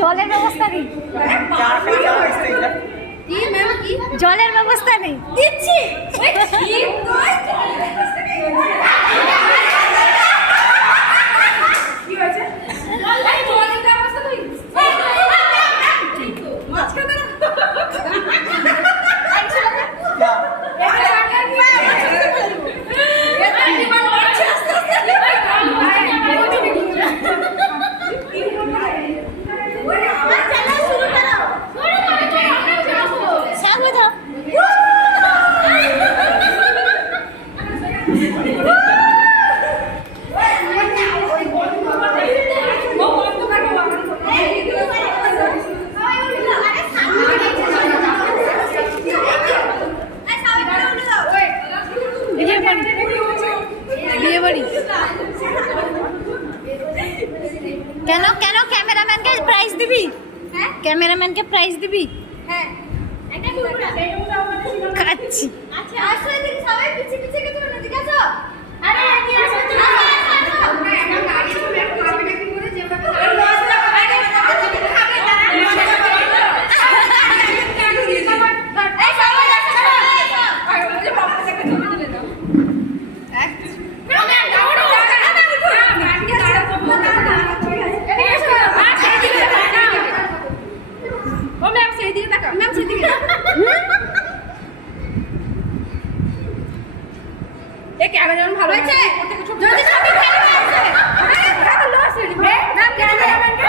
জলের ব্যবস্থা নেই, জলের ব্যবস্থা নেই দিচ্ছি। কেন কেন ক্যামেরাম্যানকে প্রাইজ দিবি? হ্যাঁ ক্যামেরাম্যানকে প্রাইজ দিবি? হ্যাঁ খাচ্ছি। আচ্ছা আসলে দেখি সবাই পিছে পিছে গেছে না, ঠিক আছে? আরে কি আছে তুমি আমরা গাড়ি তো ব্যাক খাবে না কি করে যে ব্যাপারটা আরে খাবে দাঁড়া এই সবাই যাচ্ছে না আর ওই যে বাবা থেকে ছবি তুলে দাও। এক না না দাও দাও গাড়ি দাঁড়া করব না ও ম্যাম সেই দিকে তাকাও, ম্যাম সেই দিকে এ ক্যামেরা ভালো আছে যদি সবই ভালো আছে আরে ভালো আছে ম্যাম ক্যামেরাম্যানকে